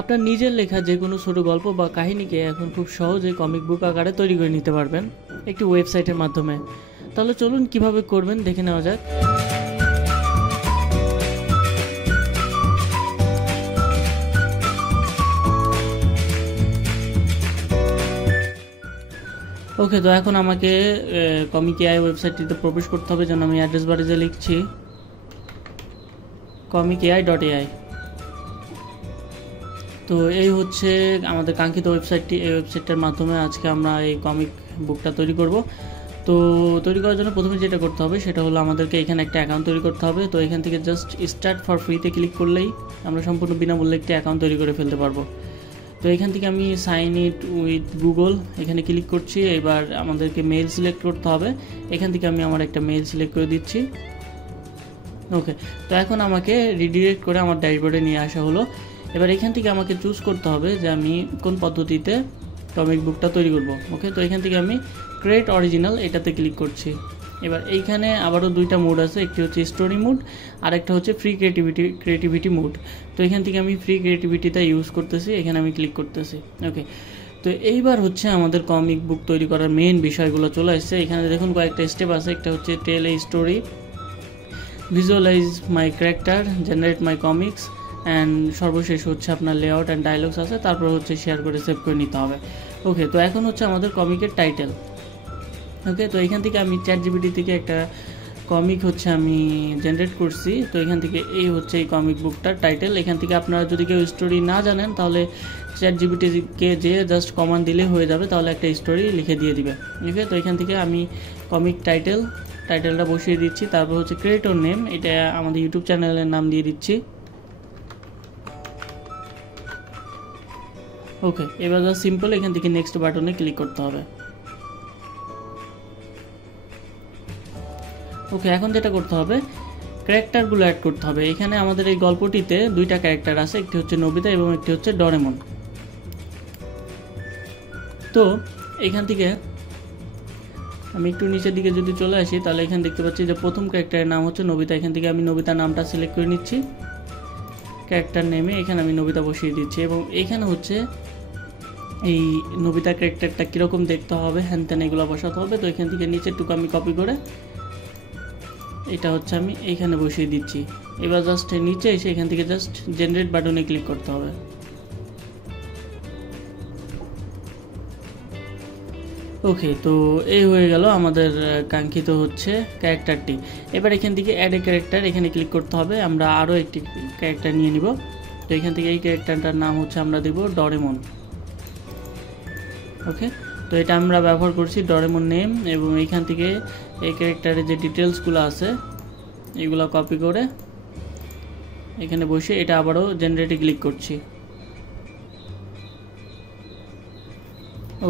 আপনার নিজের লেখা যে কোনো ছোটো গল্প বা কাহিনীকে এখন খুব সহজে কমিক বুক আকারে তৈরি করে নিতে পারবেন একটি ওয়েবসাইটের মাধ্যমে। তাহলে চলুন কিভাবে করবেন দেখে নেওয়া যাক। ওকে, তো এখন আমাকে ComicAi ওয়েবসাইটটিতে প্রবেশ করতে হবে, যেন আমি অ্যাড্রেস বারে যে লিখছি comicai.ai। তো এই হচ্ছে আমাদের কাঙ্ক্ষিত ওয়েবসাইটটি। এই ওয়েবসাইটটার মাধ্যমে আজকে আমরা এই কমিক বুকটা তৈরি করব। তো তৈরি করার জন্য প্রথমে যেটা করতে হবে সেটা হলো আমাদেরকে এখানে একটা অ্যাকাউন্ট তৈরি করতে হবে। তো এখান থেকে জাস্ট স্টার্ট ফর ফ্রিতে ক্লিক করলেই আমরা সম্পূর্ণ বিনামূল্যে একটি অ্যাকাউন্ট তৈরি করে ফেলতে পারবো। তো এখান থেকে আমি সাইন ইট উইথ গুগল এখানে ক্লিক করছি। এবার আমাদেরকে মেইল সিলেক্ট করতে হবে। এখান থেকে আমি আমার একটা মেইল সিলেক্ট করে দিচ্ছি। ওকে, তো এখন আমাকে রিডিরেক্ট করে আমার ড্যাশবোর্ডে নিয়ে আসা হলো। এবার এখান থেকে আমাকে চুজ করতে হবে যে আমি কোন পদ্ধতিতে কমিক বুকটা তৈরি করব। ওকে, তো এখান থেকে আমি ক্রিয়েট অরিজিনাল এটাতে ক্লিক করছি। এবার এইখানে আবারও দুইটা মোড আছে, একটি হচ্ছে স্টোরি মোড আর একটা হচ্ছে ফ্রি ক্রিয়েটিভিটি মোড। তো এখান থেকে আমি ফ্রি ক্রিয়েটিভিটিটা ইউজ করতেছি, এখানে আমি ক্লিক করতেছি। ওকে, তো এইবার হচ্ছে আমাদের কমিক বুক তৈরি করার মেইন বিষয়গুলো চলে আসছে। এখানে দেখুন কয়েকটা স্টেপ আছে। একটা হচ্ছে tell a story, visualize my character, generate my comics, and সর্বশেষ হচ্ছে আপনার লেআউট অ্যান্ড ডায়লগস আছে। তারপর হচ্ছে শেয়ার করে সেভ করে নিতে হবে। ওকে, তো এখন হচ্ছে আমাদের কমিকের টাইটেল। ওকে, তো এখান থেকে আমি চ্যাটজিপিটি থেকে একটা কমিক হচ্ছে আমি জেনারেট করছি। তো এখান থেকে এই হচ্ছে এই কমিক বুকটার টাইটেল। এখান থেকে আপনারা যদি কেউ স্টোরি না জানেন তাহলে চ্যাটজিপিটিকে যে জাস্ট কমান্ড দিলে হয়ে যাবে, তাহলে একটা স্টোরি লিখে দিয়ে দিবে। ওকে, তো এখান থেকে আমি কমিক টাইটেলটা বসিয়ে দিচ্ছি। তারপর হচ্ছে ক্রিয়েটর নেম, এটা আমাদের ইউটিউব চ্যানেলের নাম দিয়ে দিচ্ছি। ওকে, এবার যা সিম্পল, এখান থেকে নেক্সট বাটনে ক্লিক করতে হবে। ওকে, এখন যেটা করতে হবে ক্যারেক্টারগুলো অ্যাড করতে হবে। এখানে আমাদের এই গল্পটিতে দুইটা ক্যারেক্টার আছে, একটি হচ্ছে নোবিতা এবং একটি হচ্ছে ডোরেমন। তো এখান থেকে আমি একটু নিচের দিকে যদি চলে আসি তাহলে এখানে দেখতে পাচ্ছি যে প্রথম ক্যারেক্টারের নাম হচ্ছে নোবিতা। এখান থেকে আমি নোবিতা নামটা সিলেক্ট করে নিচ্ছি, ক্যারেক্টার নেমে এখানে আমি নোবিতা বসিয়ে দিচ্ছি। এবং এখানে হচ্ছে এই নোবিতা ক্যারেক্টারটা কীরকম দেখতে হবে হ্যান ত্যান এগুলো বসাতে হবে। তো এখান থেকে নিচেরটুকু আমি কপি করে এটা হচ্ছে আমি এইখানে বসিয়ে দিচ্ছি। এবার জাস্ট নিচে এসে এখান থেকে জাস্ট জেনারেট বাটনে ক্লিক করতে হবে। ওকে, তো এই হয়ে গেল আমাদের কাঙ্ক্ষিত হচ্ছে ক্যারেক্টারটি। এবার এখান থেকে অ্যাড এ ক্যারেক্টার এখানে ক্লিক করতে হবে। আমরা আরও একটি ক্যারেক্টার নিয়ে নিব। তো এখান থেকে এই ক্যারেক্টারটার নাম হচ্ছে আমরা দেব ডোরেমন। ওকে, তো এটা আমরা ব্যবহার করছি ডোরেমন নেম। এবং এইখান থেকে এই ক্যারেক্টারের যে ডিটেলসগুলো আছে এগুলো কপি করে এখানে বসে এটা আবারও জেনারেটে ক্লিক করছি।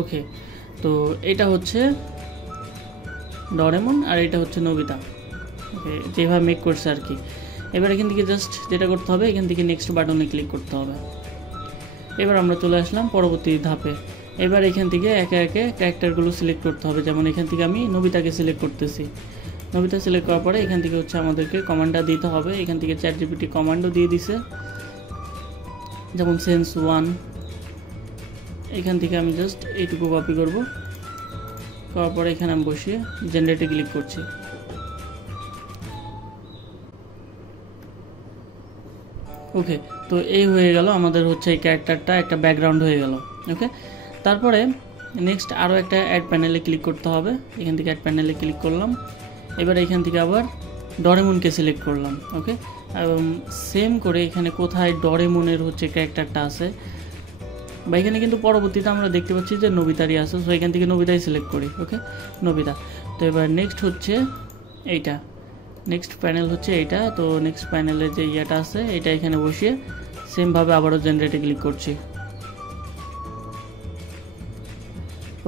ওকে, তো এটা হচ্ছে ডোরেমন আর এটা হচ্ছে নোবিতা। ওকে, যেভাবে মেক করছে আর কি। এবার এখান থেকে জাস্ট যেটা করতে হবে এখান থেকে নেক্সট বাটনে ক্লিক করতে হবে। এবার আমরা চলে আসলাম পরবর্তী ধাপে। এবার এখান থেকে একে একে ক্যারেক্টারগুলো সিলেক্ট করতে হবে। যেমন এখান থেকে আমি নোবিতাকে সিলেক্ট করতেছি। নোবিতা সিলেক্ট করার পরে এখান থেকে হচ্ছে আমাদেরকে কমান্ডটা দিতে হবে। এখান থেকে চ্যাটজিপিটি কমান্ডও দিয়ে দিছে, যেমন সেন্স 1। এখান থেকে আমি জাস্ট এইটুকু কপি করব, করার পরে এখানে আমি বসিয়ে জেনারেটে ক্লিক করছি। ওকে, তো এই হয়ে গেল আমাদের হচ্ছে এই ক্যারেক্টারটা একটা ব্যাকগ্রাউন্ড হয়ে গেল। ওকে, তারপরে নেক্সট আরও একটা অ্যাড প্যানেলে ক্লিক করতে হবে। এখান থেকে অ্যাড প্যানেলে ক্লিক করলাম। এবার এখান থেকে আবার ডোরেমনকে সিলেক্ট করলাম। ওকে, এবং সেম করে এখানে কোথায় ডোরেমনের হচ্ছে ক্যারেক্টারটা আছে বা এখানে কিন্তু পরবর্তীতে আমরা দেখতে পাচ্ছি যে নোবিতারই আছে। সো এখান থেকে নোবিতাই সিলেক্ট করি। ওকে, নোবিতা। তো এবার নেক্সট হচ্ছে এইটা, নেক্সট প্যানেল হচ্ছে এইটা। তো নেক্সট প্যানেলে যে ইয়েটা আছে এটা এখানে বসিয়ে সেমভাবে আবারও জেনারেটে ক্লিক করছি।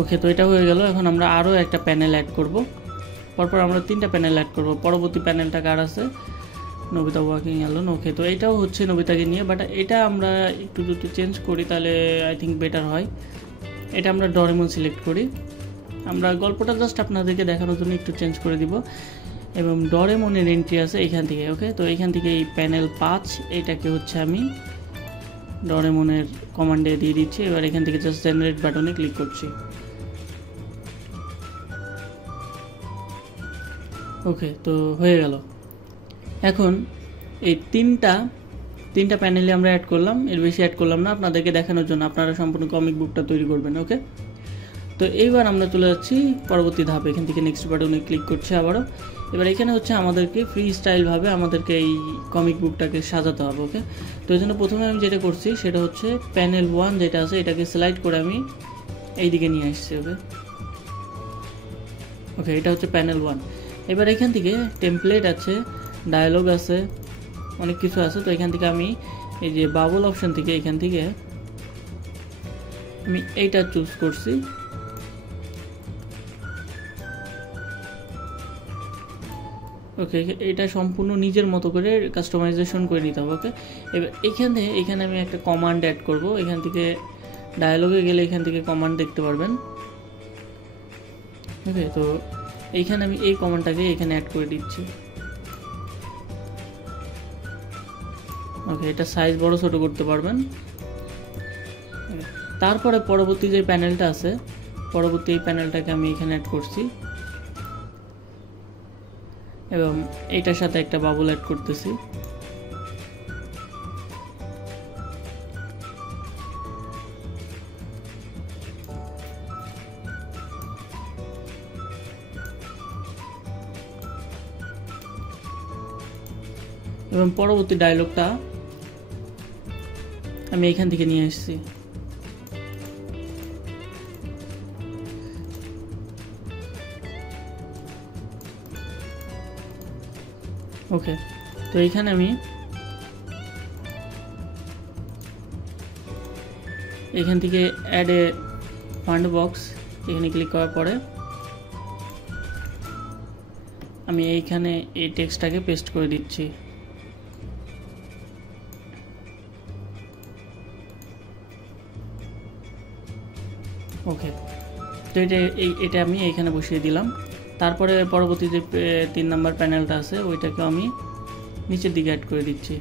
ওকে, তো এটা হয়ে গেল। এখন আমরা আরও একটা প্যানেল অ্যাড করব। পরপর আমরা 3টা প্যানেল অ্যাড করব। পরবর্তী প্যানেলটা কার আছে? Nobita walking alone. ওকে, তো এটাও হচ্ছে নোবিতাকে নিয়ে, বাট এটা আমরা একটু যদি চেঞ্জ করি তাহলে আই থিঙ্ক বেটার হয়। এটা আমরা ডোরেমন সিলেক্ট করি। আমরা গল্পটা জাস্ট আপনাদেরকে দেখানোর জন্য একটু চেঞ্জ করে দিব। এবং ডোরেমনের এন্ট্রি আছে এইখান থেকে। ওকে, তো এইখান থেকে এই প্যানেল 5 এটাকে হচ্ছে আমি ডোরেমনের কমান্ডে দিয়ে দিচ্ছি। এবার এখান থেকে জাস্ট জেনারেট বাটনে ক্লিক করছি। ওকে, তো হয়ে গেল। এখন এই তিনটা প্যানেলে আমরা অ্যাড করলাম, এর বেশি অ্যাড করলাম না আপনাদেরকে দেখানোর জন্য, আপনারা সম্পূর্ণ কমিক বুকটা তৈরি করবেন। ওকে, তো এইবার আমরা চলে যাচ্ছি পরবর্তী ধাপে। এখান থেকে নেক্সট বাটনে ক্লিক করছি আবারও। এবার এখানে হচ্ছে আমাদেরকে ফ্রি স্টাইলভাবে আমাদেরকে এই কমিক বুকটাকে সাজাতে হবে। ওকে, তো এই জন্য প্রথমে আমি যেটা করছি সেটা হচ্ছে প্যানেল 1 যেটা আছে এটাকে সিলেক্ট করে আমি এই দিকে নিয়ে আসছি। ওকে, এটা হচ্ছে প্যানেল 1। এবার এখান থেকে টেমপ্লেট আছে, ডায়ালগ আছে, অনেক কিছু আছে। তো এখান থেকে আমি এই যে বাবল অপশন থেকে এখান থেকে আমি এইটা চুজ করছি। ওকে, এটা সম্পূর্ণ নিজের মতো করে কাস্টমাইজেশন করে নিতে হবে। ওকে, এবার এখানে আমি একটা কমান্ড অ্যাড করব। এখান থেকে ডায়ালগে গেলে এখান থেকে কমান্ড দেখতে পারবেন। ওকে, তো এইখানে আমি এই কমান্ডটাকে এখানে অ্যাড করে দিচ্ছি। ওকে, এটা সাইজ বড় ছোট করতে পারবেন। তারপরে পরবর্তী যে প্যানেলটা আছে, পরবর্তী এই প্যানেলটাকে আমি এখানে অ্যাড করছি এবং এইটার সাথে একটা বাবল অ্যাড করতেছি। এবং পরবর্তী ডায়লগটা আমি এখান থেকে নিয়ে এসেছি। ওকে, তো এইখানে আমি এখান থেকে অ্যাড এ ফান্ড বক্স এখানে ক্লিক করার পরে আমি এইখানে এই টেক্সটটাকে পেস্ট করে দিচ্ছি। ওকে, তো এটা আমি এইখানে বসিয়ে দিলাম। তারপরে পরবর্তী যে 3 নাম্বার প্যানেলটা আছে ওইটাকে আমি নিচের দিকে অ্যাড করে দিচ্ছি।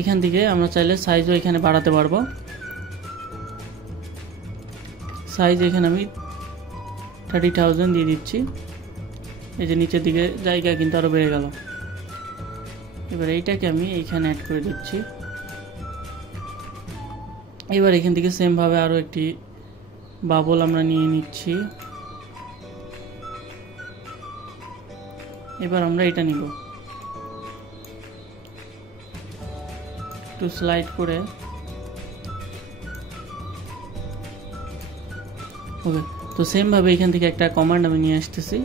এখান থেকে আমরা চাইলে সাইজও এখানে বাড়াতে পারবো। সাইজ এখানে আমি 30,000 দিয়ে দিচ্ছি। এই যে নিচের দিকে জায়গা কিন্তু আরও বেড়ে গেল। এবার এইটাকে আমি এইখানে অ্যাড করে দিচ্ছি। এবার এখান থেকে সেম ভাবে আরও একটি বাবল আমরা নিয়ে নিচ্ছি। এবার আমরা এটা নিব, একটু স্লাইড করে। ওকে, তো সেম ভাবে এখান থেকে একটা কমান্ড আমি নিয়ে আসতেছি।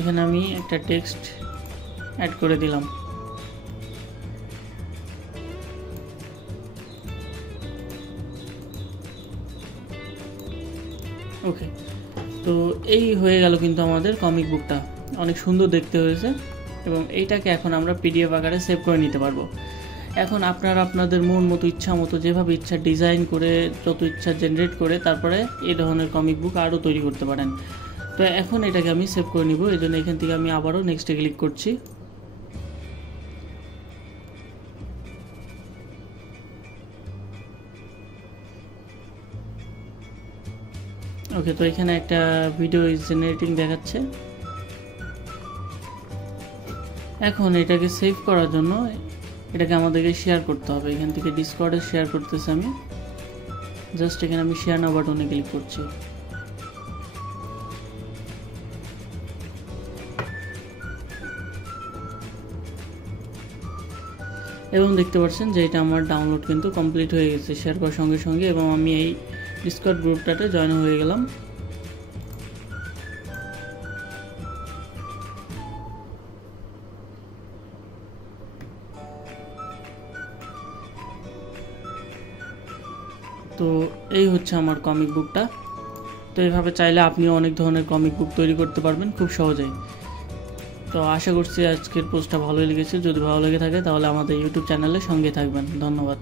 এখানে আমি একটা টেক্সট অ্যাড করে দিলাম। ওকে, তো এই হয়ে গেল কিন্তু আমাদের কমিক বুকটা। অনেক সুন্দর দেখতে হয়েছে এবং এইটাকে এখন আমরা পিডিএফ আকারে সেভ করে নিতে পারবো। এখন আপনারা আপনাদের মন মতো ইচ্ছা মতো যেভাবে ইচ্ছা ডিজাইন করে যত ইচ্ছা জেনারেট করে তারপরে এই ধরনের কমিক বুক আরও তৈরি করতে পারেন। তো এখন এটাকে আমি সেভ করে নিব। এই জন্য এখান থেকে আমি আবারও নেক্সটে ক্লিক করছি। ওকে, তো এখানে একটা ভিডিও ইজ জেনারেটিং দেখাচ্ছে। এখন এটাকে সেভ করার জন্য এটাকে আমাদেরকে শেয়ার করতে হবে। এখান থেকে ডিসকর্ডে শেয়ার করতেছি আমি। জাস্ট এখানে আমি শেয়ার নাও বাটনে ক্লিক করছি। এবং দেখতে পাচ্ছেন যে এটা আমার ডাউনলোড কিন্তু কমপ্লিট হয়ে গেছে শেয়ার করার সঙ্গে সঙ্গে, এবং আমি এই ডিসকর্ড গ্রুপটাতে জয়েন হয়ে গেলাম। তো এই হচ্ছে আমার কমিক বুকটা। তো এইভাবে চাইলে আপনিও অনেক ধরনের কমিক বুক তৈরি করতে পারবেন খুব সহজেই। তো আশা করছি আজকের পোস্টটা ভালোই লেগেছে। যদি ভালো লেগে থাকে তাহলে আমাদের ইউটিউব চ্যানেলের সঙ্গে থাকবেন। ধন্যবাদ।